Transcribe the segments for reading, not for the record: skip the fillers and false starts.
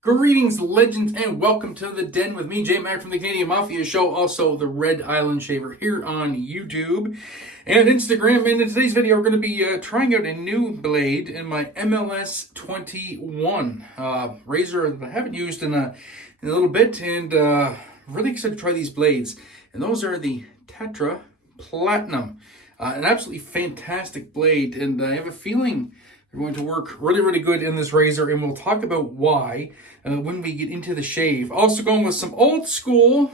Greetings, legends, and welcome to the Den with me, J Mac from the Canadian Mafia Show, also the Red Island Shaver here on YouTube and Instagram. And in today's video, we're going to be trying out a new blade in my MLS 21 razor that I haven't used in a little bit, and really excited to try these blades. And those are the Tatra Platinum, an absolutely fantastic blade, and I have a feeling they're going to work really good in this razor, and we'll talk about why when we get into the shave. Also going with some old school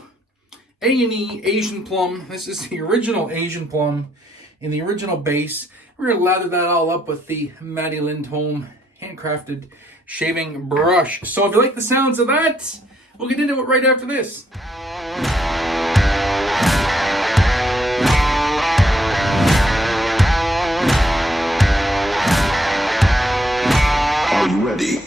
A&E Asian Plum. This is the original Asian Plum in the original base. We're going to lather that all up with the Matty Lindholm handcrafted shaving brush. So if you like the sounds of that, we'll get into it right after this. Are you ready?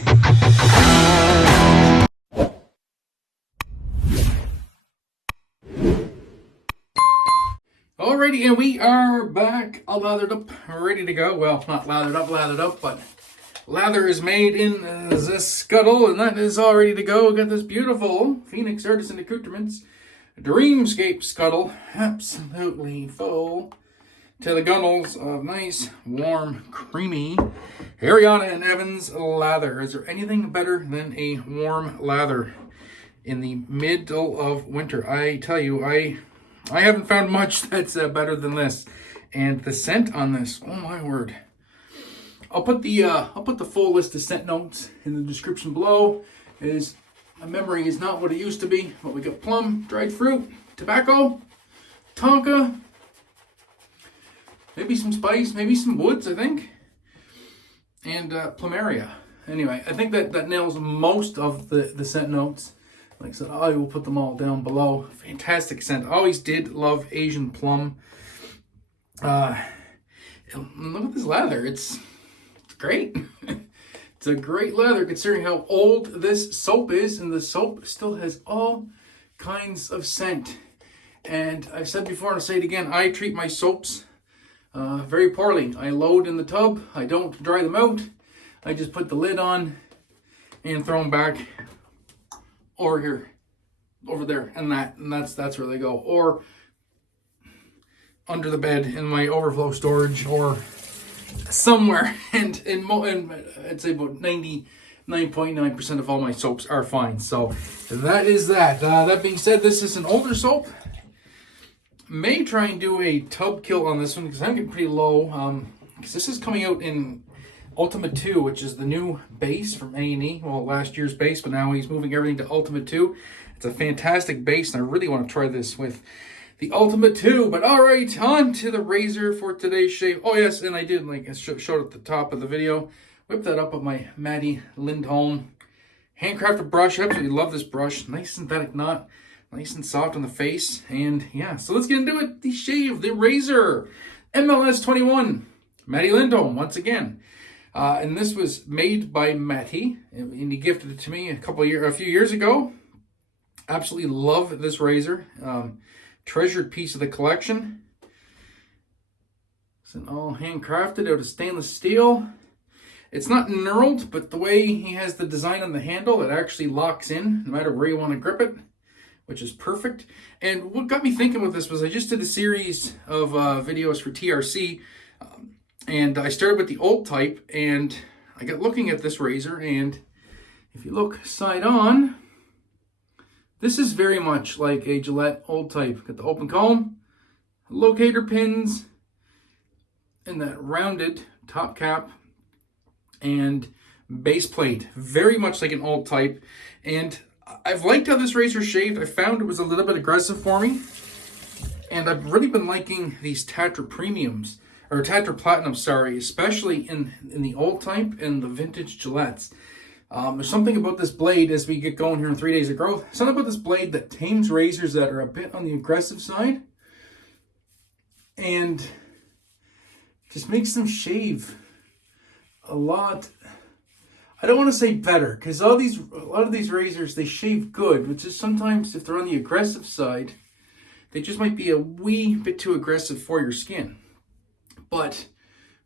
Alrighty, and we are back, all lathered up, ready to go. Well, not lathered up, but lather is made in the scuttle, and that is all ready to go. Got this beautiful Phoenix Artisan Accoutrements Dreamscape scuttle, absolutely full to the gunnels of nice, warm, creamy Ariana and Evans lather. Is there anything better than a warm lather in the middle of winter? I tell you, I haven't found much that's better than this. And the scent on this, oh my word. I'll put the full list of scent notes in the description below. My memory is not what it used to be, but we got plum, dried fruit, tobacco, tonka, maybe some spice, maybe some woods, I think, and Plumeria. Anyway, I think that nails most of the scent notes. Like I said, I will put them all down below. Fantastic scent. Always did love Asian Plum. Look at this lather. It's great. It's a great lather considering how old this soap is, and the soap still has all kinds of scent. And I've said before and I'll say it again, I treat my soaps very poorly. I load in the tub. I don't dry them out. I just put the lid on and throw them back over here, over there, and that's where they go, or under the bed in my overflow storage, or somewhere. And I'd say about 99.9% of all my soaps are fine. So that is that. That being said, this is an older soap. May try and do a tub kill on this one because I'm getting pretty low. Because this is coming out in Ultimate 2, which is the new base from A&E. Well, last year's base, but now he's moving everything to Ultimate 2. It's a fantastic base, and I really want to try this with the Ultimate 2. But all right, on to the razor for today's shave. Oh yes, and I did, like I showed at the top of the video, whip that up with my Matty Lindholm handcrafted brush. I absolutely love this brush. Nice synthetic knot, nice and soft on the face. And yeah, so let's get into it. The shave, the razor, MLS 21, Matty Lindholm once again. And this was made by Matty, and he gifted it to me a few years ago. Absolutely love this razor. Treasured piece of the collection. It's an all handcrafted out of stainless steel. It's not knurled, but the way he has the design on the handle, it actually locks in no matter where you want to grip it, which is perfect. And what got me thinking with this was I just did a series of videos for TRC. And I started with the old type, and I got looking at this razor, and if you look side on, this is very much like a Gillette old type. Got the open comb, locator pins, and that rounded top cap, and base plate. Very much like an old type. And I've liked how this razor shaved. I found it was a little bit aggressive for me, and I've really been liking these Tatra Premiums. Or Tatra Platinum, sorry, especially in the old type and the vintage Gillettes. There's something about this blade as we get going here in 3 days of growth. Something about this blade that tames razors that are a bit on the aggressive side. And just makes them shave a lot. I don't want to say better, because a lot of these razors, they shave good, but just sometimes if they're on the aggressive side, they just might be a wee bit too aggressive for your skin. But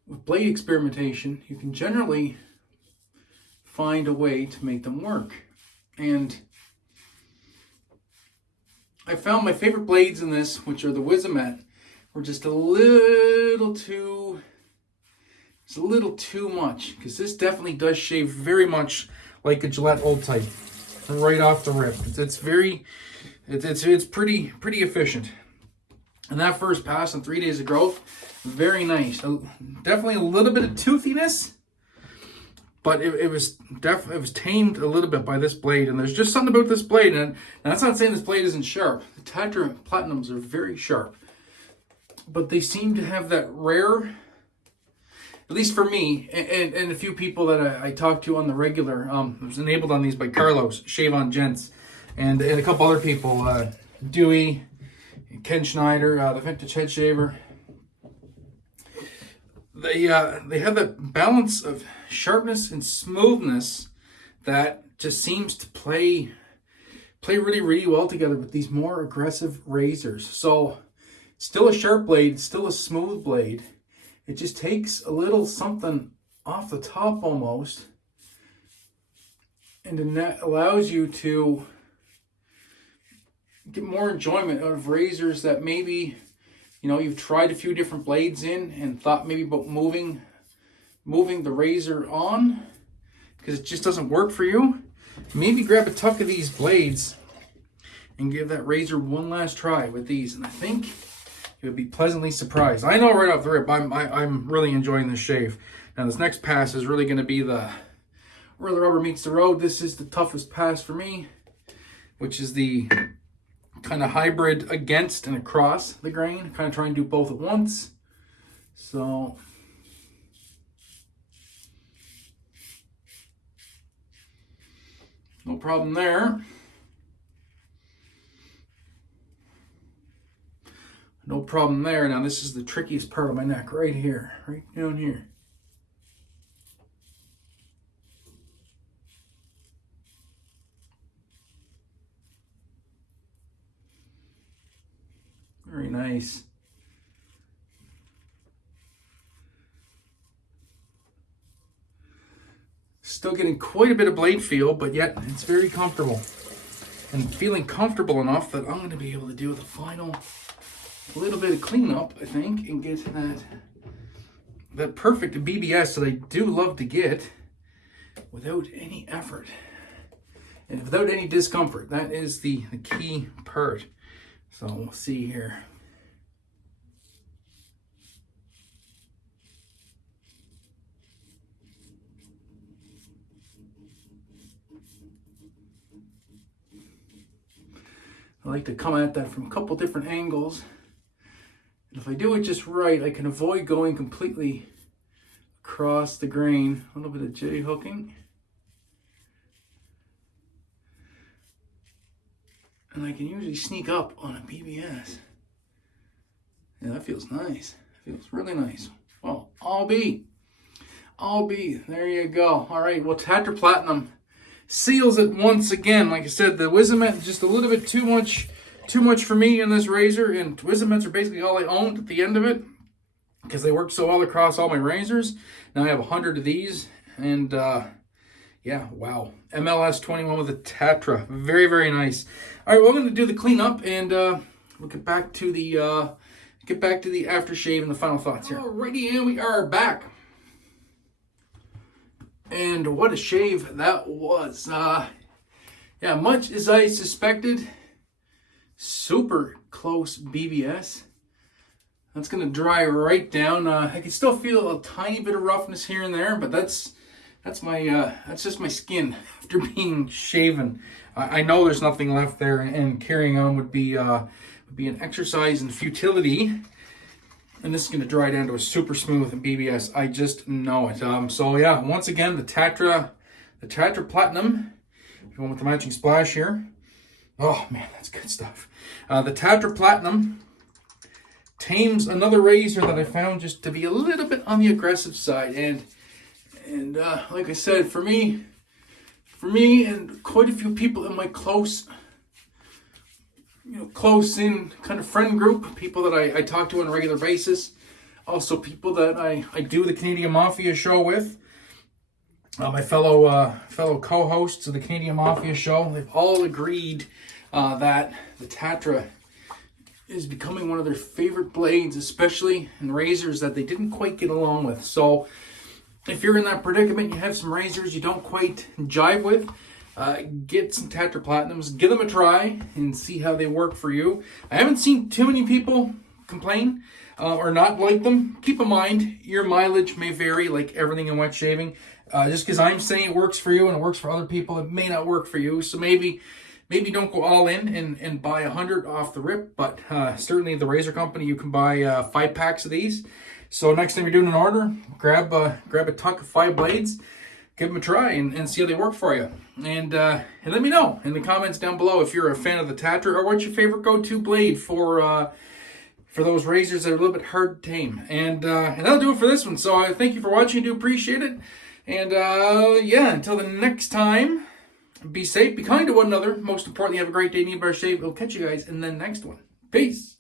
with blade experimentation, you can generally find a way to make them work. And I found my favorite blades in this, which are the Wizamet, were just a little too much, because this definitely does shave very much like a Gillette Old Type right off the rip. It's pretty efficient. And that first pass on 3 days of growth, very nice. Definitely a little bit of toothiness, but it was tamed a little bit by this blade. And there's just something about this blade, and that's not saying this blade isn't sharp. The Tatra Platinums are very sharp, but they seem to have that rare, at least for me, and a few people that I talk to on the regular. It was enabled on these by Carlos, Shave On Gents, and a couple other people, Dewey, Ken Schneider, the Vintage Head Shaver. They have that balance of sharpness and smoothness that just seems to play really, really well together with these more aggressive razors. So, still a sharp blade, still a smooth blade. It just takes a little something off the top almost, and then that allows you to get more enjoyment out of razors that maybe, you've tried a few different blades in and thought maybe about moving the razor on because it just doesn't work for you. Maybe grab a tuck of these blades and give that razor one last try with these, and I think you'll be pleasantly surprised. I know right off the rip, I'm really enjoying this shave. Now this next pass is really going to be where the rubber meets the road. This is the toughest pass for me, which is the kind of hybrid against and across the grain. Kind of try and do both at once. So no problem there. No problem there. Now this is the trickiest part of my neck right here, right down here. Very nice. Still getting quite a bit of blade feel, but yet it's very comfortable. And feeling comfortable enough that I'm going to be able to do the final little bit of cleanup, I think, and get that perfect BBS that I do love to get without any effort and without any discomfort. That is the key part. So we'll see here. I like to come at that from a couple different angles. And if I do it just right, I can avoid going completely across the grain. A little bit of J-hooking. And I can usually sneak up on a BBS. Yeah, that feels nice. Feels really nice. Well, I'll be. There you go. All right, well, Tatra Platinum seals it once again. Like I said, the Wizamet just a little bit too much for me in this razor, and Wizamets are basically all I owned at the end of it because they work so well across all my razors. Now I have 100 of these, and yeah, wow. MLS 21 with a Tatra. Very, very nice. All right, well, I'm going to do the cleanup, and we'll get back to the aftershave and the final thoughts here. Alrighty, and we are back. And what a shave that was. Yeah, much as I suspected, super close BBS. That's going to dry right down. I can still feel a tiny bit of roughness here and there, but that's just my skin after being shaven. I know there's nothing left there, and carrying on would be an exercise in futility. And this is going to dry down to a super smooth BBS. I just know it. So yeah, once again, the Tatra Platinum. If you want with the matching splash here. Oh man, that's good stuff. The Tatra Platinum tames another razor that I found just to be a little bit on the aggressive side. And like I said, for me and quite a few people in my close in kind of friend group, people that I talk to on a regular basis, also people that I do the Canadian Mafia show with, my fellow co-hosts of the Canadian Mafia show, they've all agreed that the Tatra is becoming one of their favorite blades, especially in razors that they didn't quite get along with. So if you're in that predicament, you have some razors you don't quite jive with, get some Tatra Platinums, give them a try, and see how they work for you. I haven't seen too many people complain or not like them. Keep in mind, your mileage may vary like everything in wet shaving. Just because I'm saying it works for you and it works for other people, it may not work for you. So maybe don't go all in and buy 100 off the rip, but certainly the razor company, you can buy 5 packs of these. So next time you're doing an order, grab a tonka of 5 blades, give them a try and see how they work for you. And let me know in the comments down below if you're a fan of the Tatra or what's your favorite go-to blade for those razors that are a little bit hard to tame. And that'll do it for this one. So I thank you for watching. I do appreciate it. And yeah, until the next time, be safe, be kind to one another. Most importantly, have a great day. Need a better shave. We'll catch you guys in the next one. Peace.